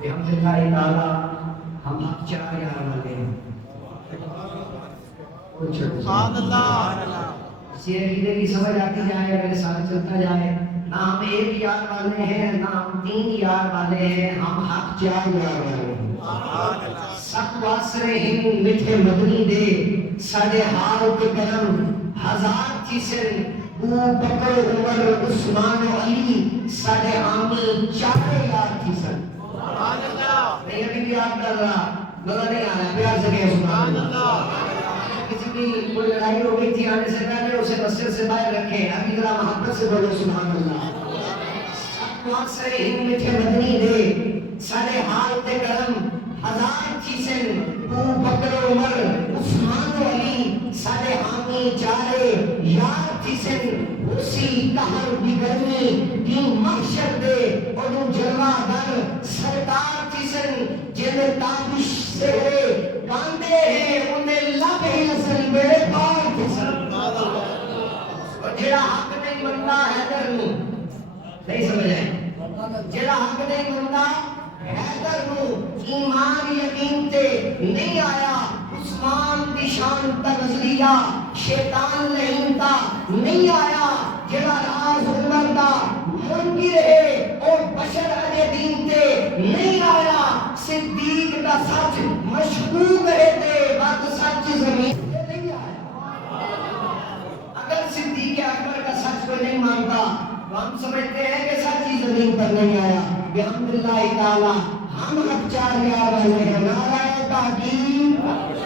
بحمداللہ تعالی ہم حق چار یار والے ہیں. سبحان اللہ. اسی عقیدے کی سمجھ آتی جائے، میرے ساتھ چلتا جائے. نہ ہم ایک یار والے ہیں، نہ ہم تین یار والے ہیں، ہم حق چار یار والے ہیں. سب واسرے ہند مٹھے مدنی دے، ساڑے ہار کے کرم ہزار چیسن، بو بکر عمر عثمان و علی، ساڑے حامی چارے یار چیسن. نہیں ابھی بھی یاد کر رہا، مزہ نہیں آ رہا، پیار سے کہے سبحان اللہ. کسی کی کوئی لڑائی ہو گئی تھی آنے سے پہلے اسے مسجد سے باہر رکھے، ابھی ذرا محبت سے بولو سبحان اللہ. سب واسرے ہند مٹھے مدنی دے، ساڑے حال تے کرم ہزار چیسن، بو بکر عمر عثمان و علی، ساڑے حامی چارے یار چیسن. اسی کہر بھی گرمی دی محشر دے، انہوں جلوہ در سرکار چیسن. جن تابش سے کاندے ہیں انہیں لب ہی اصل میرے پار چیسن. اور جڑا حق نہیں منتا حیدر نو، نہیں سمجھ آئے، جڑا حق نہیں منتا حیدر نو ایمان یقین تے نہیں آیا. عثمان دی شان تغزلیہ شیطان لہین تا نہیں آیا. جڑا راز عمر دا منکر ہے اور بشر اجے دین تے نہیں آیا. صدیق دا سچ مشکوک ہے تے بات سچ زمین تے نہیں آیا. اگر صدیق اکبر کا سچ کو نہیں مانتا تو ہم سمجھتے ہیں کہ سچ ہی زمین پر نہیں آیا. بحمداللہ تعالی ہم حق چار یار والے ہیں. نعرہ تحقیق